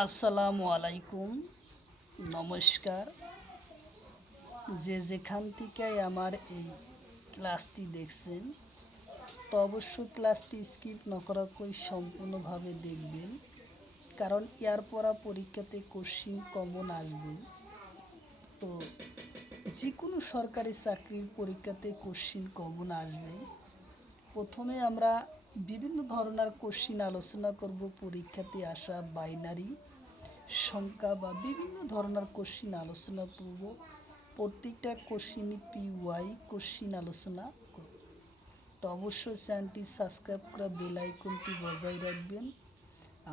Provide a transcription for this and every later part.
আসসালামু আলাইকুম, নমস্কার। যে যেখান থেকে আমার এই ক্লাসটি দেখছেন, তো অবশ্যই ক্লাসটি স্কিপ না করাকৈ সম্পূর্ণভাবে দেখবেন, কারণ এর পরা পরীক্ষাতে কোশ্চিন কমন আসবে। তো যে কোনো সরকারি চাকরির পরীক্ষাতে কোশ্চিন কমন আসবে। প্রথমে আমরা বিভিন্ন ধরনের কোশ্চিন আলোচনা করব। পরীক্ষাতে আসা বাইনারি সংখ্যা বা বিভিন্ন ধরনের কোশ্চিন আলোচনা করব। প্রত্যেকটা কোশ্চিনই পিওয়াই কোশ্চিন আলোচনা করব। তো অবশ্যই চ্যানেলটি সাবস্ক্রাইব করে বেল আইকনটি বজায় রাখবেন।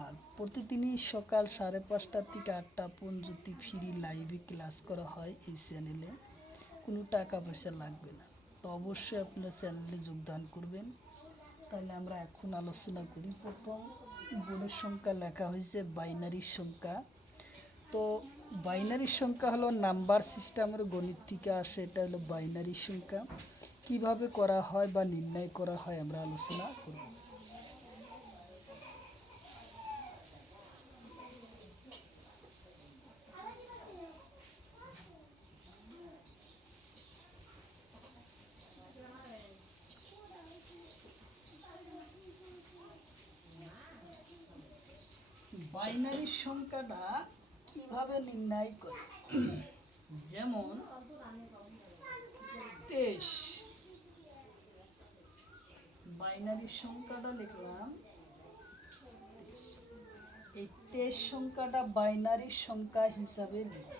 আর প্রতিদিনই সকাল 5:30 থেকে 8টা পর্যন্ত ফ্রি লাইভে ক্লাস করা হয় এই চ্যানেলে, কোনো টাকা পয়সা লাগবে না। তো অবশ্যই আপনারা চ্যানেলে যোগদান করবেন। তাহলে আমরা এখন আলোচনা করি। প্রথম বোর্ডের সংখ্যা লেখা হয়েছে বাইনারি সংখ্যা। তো বাইনারি সংখ্যা হলো নাম্বার সিস্টেমের গণিত থেকে আসে। এটা হলো বাইনারি সংখ্যা। কিভাবে করা হয় বা নির্ণয় করা হয় আমরা আলোচনা করব। বাইনারি সংখ্যাটা কিভাবে নির্ণয় করে, যেমন 23, বাইনারি সংখ্যাটা লিখলাম 23। এই 23 সংখ্যাটা বাইনারি সংখ্যা হিসাবে লিখব।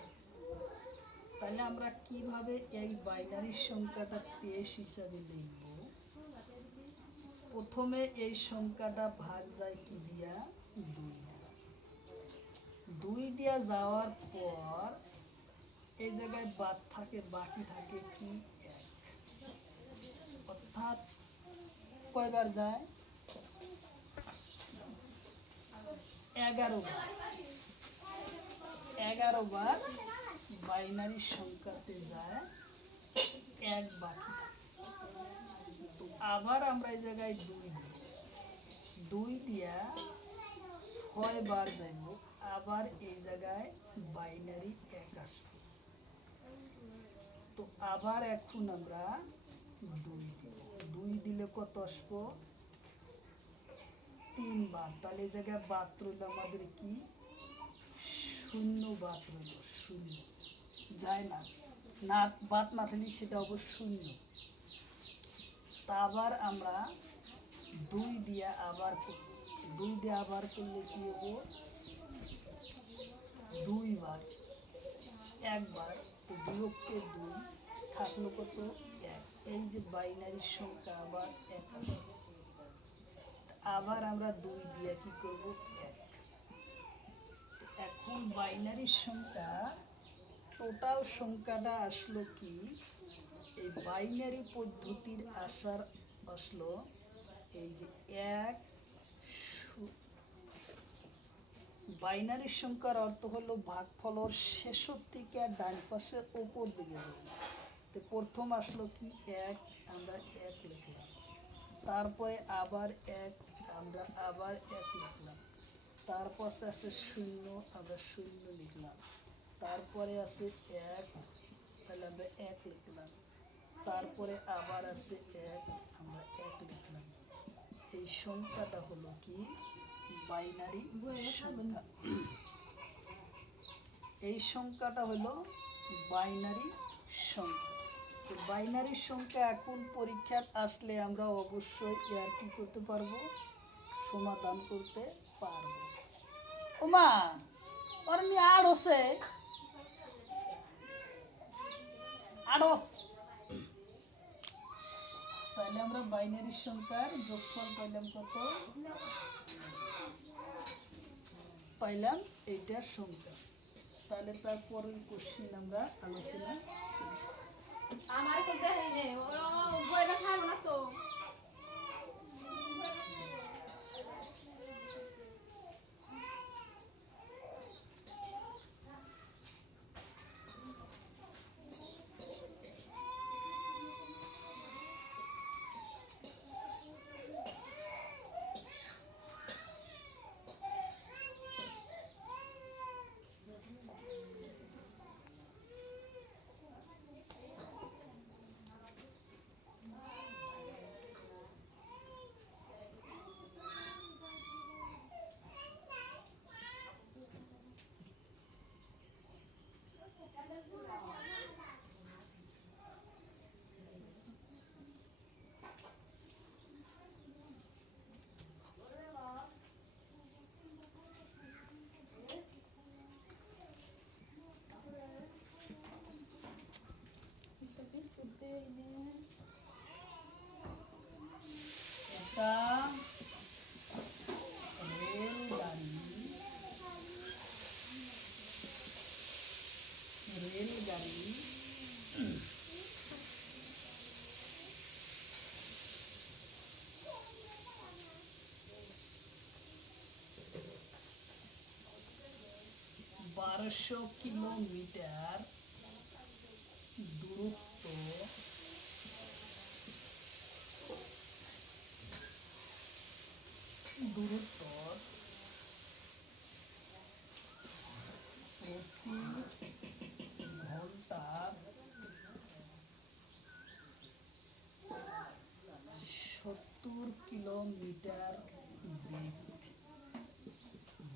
তাহলে আমরা কিভাবে এই বাইনারি সংখ্যাটা 23 হিসাবে লিখব? প্রথমে এই সংখ্যাটা ভাগ যায় কি দিয়া? 2 দিয়া। 2 দিয়া যাওয়ার পর এই জায়গায় বাদ থাকে, বাকি থাকে কি? 1। অর্থাৎ কয়বার যায়? 11 বার। 11 বার বাইনারি সংখ্যাতে যায়, 1 বাকি থাকে। তো আবার আমরা এই জায়গায় 2 দিয়া 6 বার যাইব, আবার এই জায়গায় বাইনারি 1 আসবে। তো আবার এখন আমরা 2 দিব। 2 দিলে কত আসবো? 3 বার। তাহলে এই জায়গায় বাদ রইল আমাদের কি? 0 বাদ রইল। 0 যায় না, না বাদ না থাকলে সেটা অবশ্যই 0। তা আবার আমরা 2 দিয়ে আবার 2 দিয়ে আবার করলে কি হবো? 2 বার, 1 বার। তো 2 কে 2 থাকলো কত? 1। এই যে বাইনারি সংখ্যা আবার 1 আসবে। আবার আমরা 2 দিয়ে কি করব? 1। এখন বাইনারি সংখ্যা টোটাল সংখ্যাটা আসলো কি? এই বাইনারি পদ্ধতির আসলো এই যে 1। বাইনারি সংখ্যার অর্থ হলো ভাগফলের শেষের থেকে ডান পাশে উপর দিকে যাবে। তো প্রথম আসলো কি? 1, আমরা 1 লিখলাম। তারপরে আবার 1, আমরা আবার 1 লিখলাম। তারপর আছে 0, আমরা 0 লিখলাম। তারপরে আছে 1, তাহলে আমরা 1 লিখলাম। তারপরে আবার আছে 1, আমরা 1 লিখলাম। এই সংখ্যাটা হলো কি? বাইনারি সংখ্যা। এই সংখ্যাটা হলো বাইনারি সংখ্যা। তো বাইনারি সংখ্যা এখন পরীক্ষা আসলে আমরা অবশ্যই এর কি করতে পারবো? সমাধান করতে পারবো। ওমা ওর নিয়ে আড় হচ্ছে, আড়ো। তাহলে আমরা বাইনারি সংখ্যার যোগফল পাইলাম কত? পাইলাম এইটার সংখ্যা। তাহলে তারপরের কোশ্চিন আমরা আলোচনা করি। আমার তো দেখাই নেই, ও বইটা খাবো না তো। এটা রেলগাড়ি, রেলগাড়ি 1200 কিলোমিটার দূরত্ব দূরত্ব প্রতি ঘন্টা 70 কিলোমিটার বেগ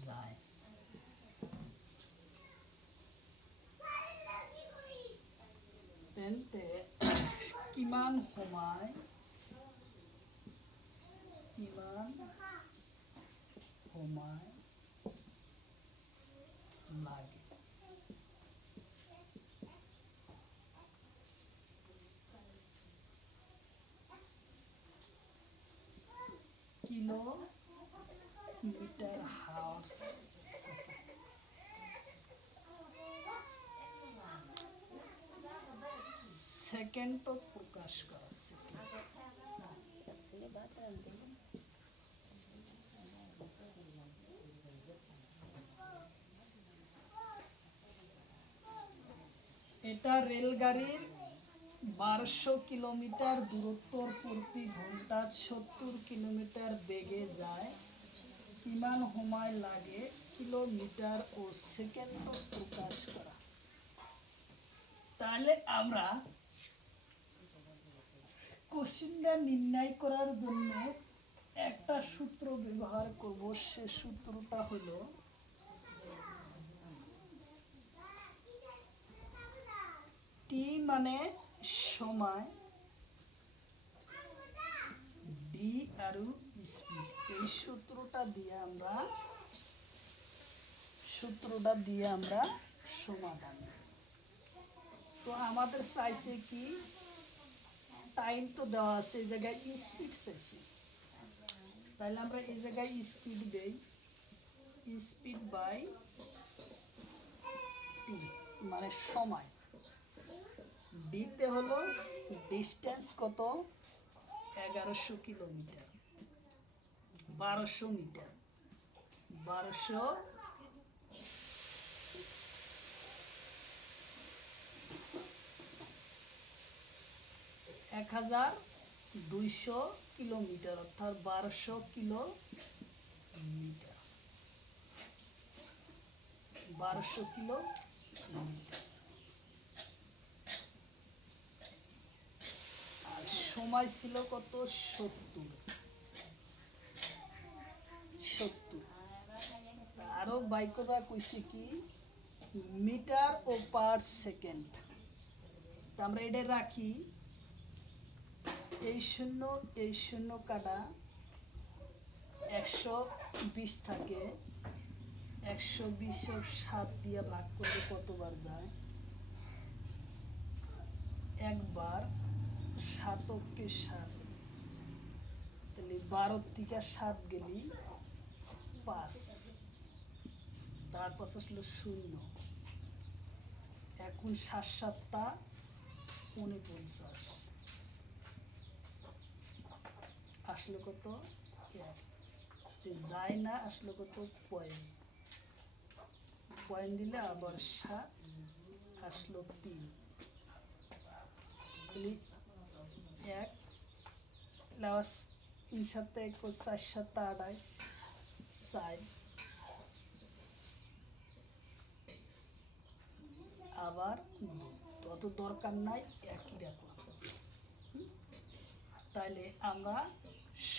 যায়। তেন্তে কিমান সময় লাগে? কিলোমিটার হার্স, সেকেন্ডত প্রকাশ করা, সেকেন্ড। এটা রেলগাড়ির 1200 কিলোমিটার দূরত্ব প্রতি ঘন্টা 70 কিলোমিটার বেগে যায়। কিমান সময় লাগে কিলোমিটার ও সেকেন্ড প্রকাশ করা? তাহলে আমরা কোশ্চেনটা নির্ণয় করার জন্য একটা সূত্র ব্যবহার করব। সে সূত্রটা হলো টি মানে সময়, ডি আর স্পিড। এই সূত্রটা দিয়ে আমরা সমাধান। তো আমাদের চাইছে কি, টাইম তো দেওয়া আছে, এই জায়গায় স্পিড চাইছে। তাহলে আমরা এই জায়গায় স্পিড দেই, স্পিড বাই টি মানে সময়। ডিতে হলো ডিস্টেন্স কত, 1100 কিলোমিটার, 1200 মিটার, 1200 1200 কিলোমিটার, অর্থাৎ 1200 কিলোমিটার, 1200 কিলোমিটার। আর সময় ছিল কত, 70। আরো বাইকরা কইছে কি মিটার ও পার সেকেন্ড। আমরা এটা রাখি, এই শূন্য কাটা 120 থাকে, 120 7 দিয়ে ভাগ করলে কতবার যায়? একবার। 7 কে 7, তাহলে 12 থেকে 7 গেলি 5, তারপর আসলো 0। এখন 7 7টা 49, আসলো কত, 1। যায় না, আসলো কত, পয়েন্ট দিলে আবার 7, আসলো 3। 1 লাস 3 7 21, 4 7 28, 4 আবার অত দরকার নাই, একই রাখলাম। তাহলে আমরা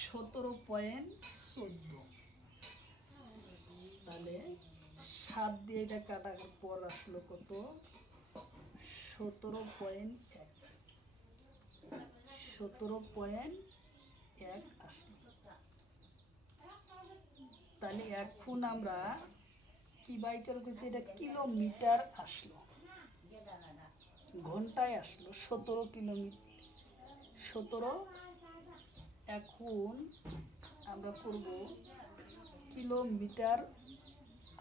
17.14, তাহলে 7 দিয়ে এটা কাটার পর আসলো কত, 17.1, 17.1 আসলো। তাহলে এখন আমরা কি বাইকের কাছে, এটা কিলোমিটার আসলো, ঘন্টায় আসলো 17 17। এখন আমরা করব কিলোমিটার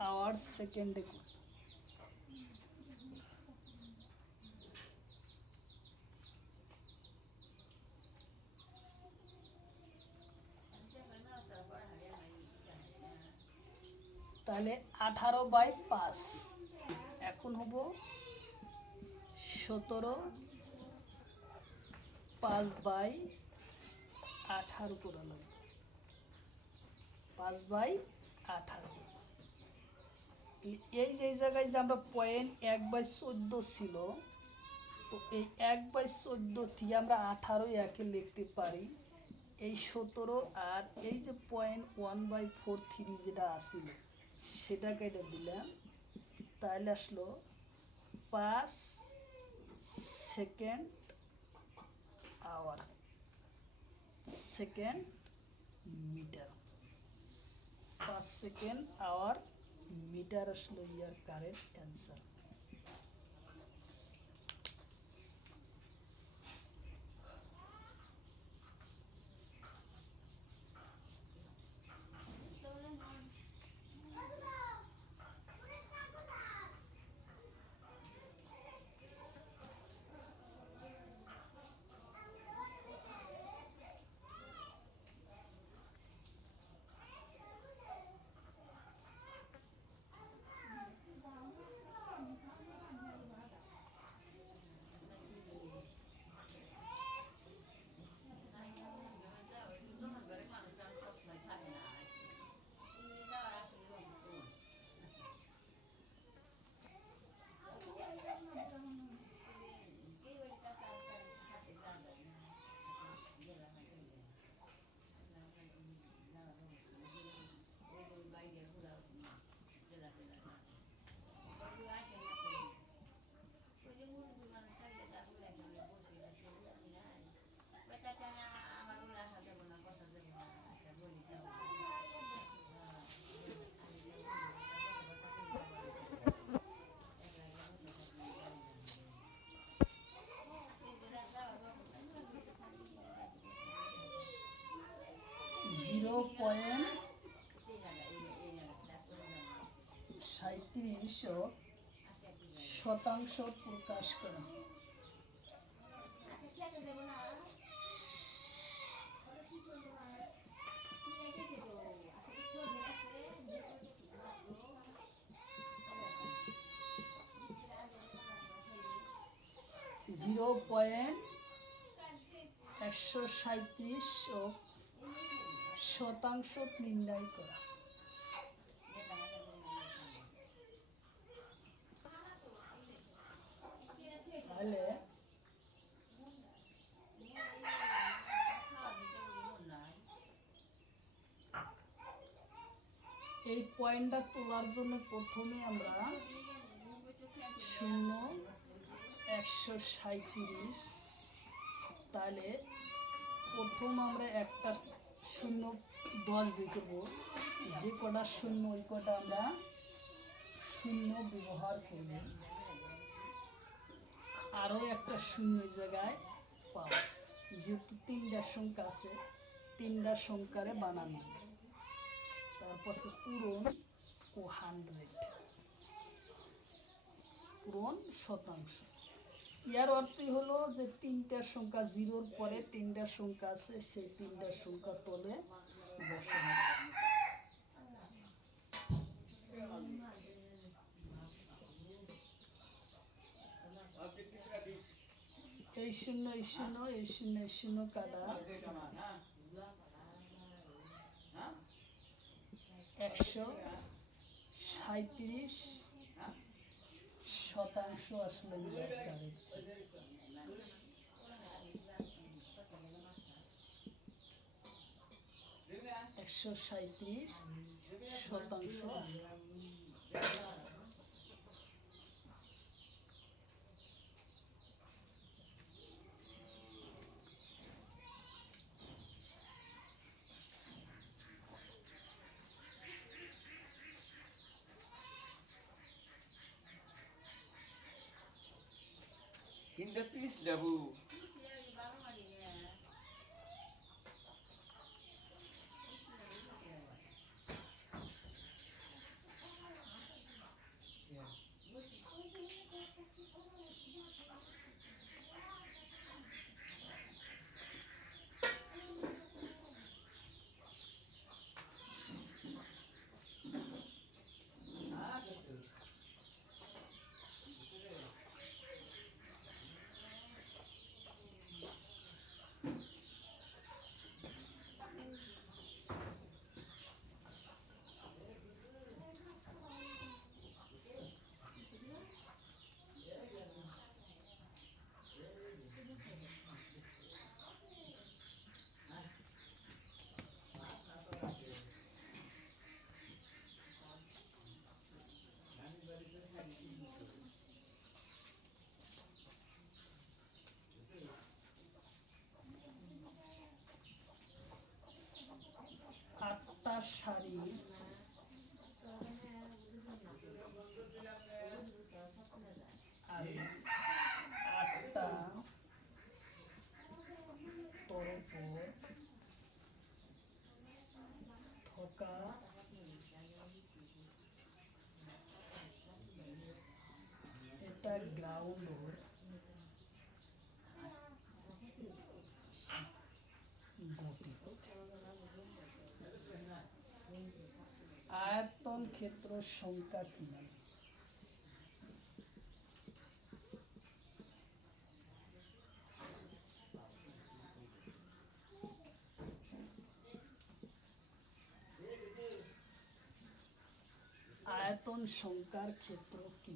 আওয়ার সেকেন্ডে করব। তাহলে 18/5 এখন হবো 17 5/18 করা লাগবে। 5/18 এই যে জায়গায় যে আমরা 0.1/14 ছিল, তো এই 1/14টি আমরা 18 একে লিখতে পারি। এই 17 আর এই যে 0.1/43 যেটা আসছিল সেটা কেটে দিলাম, তাহলে আসলো 5 second hour second meter. 5 second hour meter আসলো ইয়ার কারেক্ট অ্যান্সার। জিরো পয়েন্ট 37 শতাংশ প্রকাশ করা। জিরো পয়েন্ট 137 শতাংশ নির্ণয় করা। তাহলে এই পয়েন্টটা তোলার জন্য প্রথমে আমরা 0 137, তাহলে প্রথম আমরা একটা 0 10 বের করবো। যে কটা 0 ওই কটা আমরা 0 ব্যবহার করব। আরও একটা 0 জায়গায় পাবো, যেহেতু 3টা সংখ্যা আছে 3টা সংখ্যারে বানানো। তারপর পূরণ ও 100 পূরণ শতাংশ। ইয়ার অর্থই হলো যে 3টা সংখ্যা 0-র পরে 3টা সংখ্যা আছে, সেই 3টা সংখ্যা তলে বসানো। এই 0 এই 0 এই 0 এই 0 কাটা 137 শতাংশ আসলে 137 শতাংশ। Hindi please dabu. আটটা তরফ থকা এটা গ্রাউন্ডর গঠিত। আয়তন ক্ষেত্র সংখ্যা কি? আয়তন সংখ্যার ক্ষেত্র কি?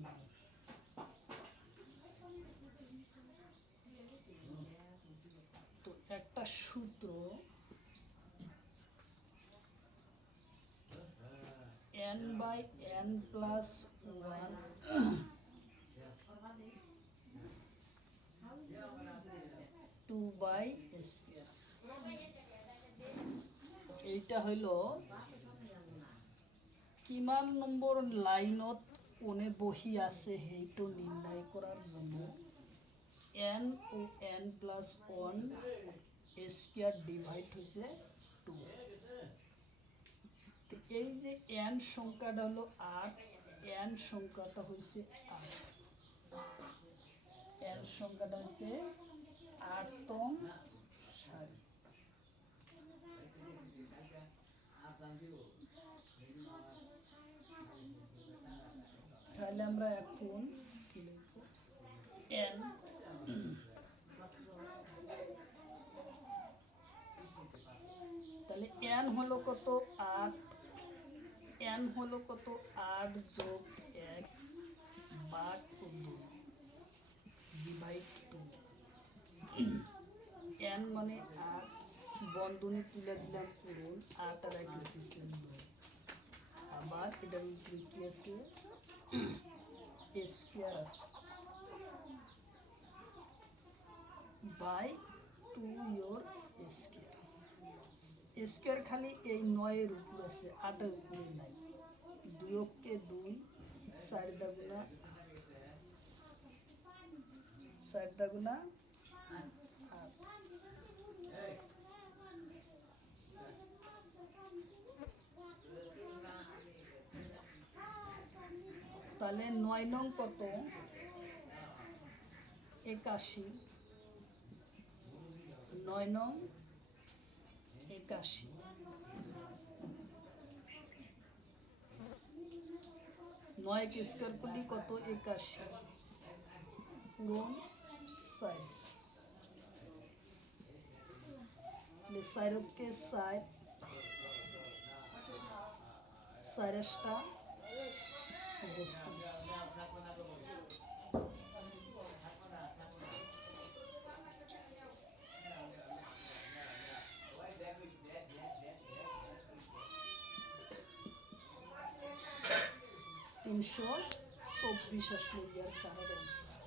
তো একটা সূত্র n/n+1 2/স্কয়ার। এইটা হইল কিমান নম্বর লাইনত কোনে বহি আছে সেইটো নির্ণয় করার জন্য n ও n+1 স্কয়ার ডিভাইড হয়েছে 2। এই যে n সংখ্যাটা হলো 8, n সংখ্যাটা হয়েছে 8, n সংখ্যাটা হচ্ছে 8তম সারি। তাহলে আমরা এখন কি লিখব? n তাহলে n হলো কত? 8, n হলো কত? 8 যোগ 1 ভাগ 2 ডিভাইড 2। n মানে 8, বন্ধনী তুলে দিলাম পূরণ, 8 আর 1 লিখেছি 9। আবার এটার উপরে কি আছে? স্কয়ার আছে বাই 2 ইয়োর স্কয়ার। স্কয়ার খালি এই 9 এর উপর আছে, 8 এর উপরে নাই। 2 কে 2, 4 দাগুনা 4 দাগুনা 8। তাহলে 9 নং কত? 81। 9 নং 81। 9 কে স্কয়ার করলে কত? 81 পূরণ 4। 4 কে 4, 4 টা 32। 324 আসলো ইয়ার কারেক্ট অ্যান্সার।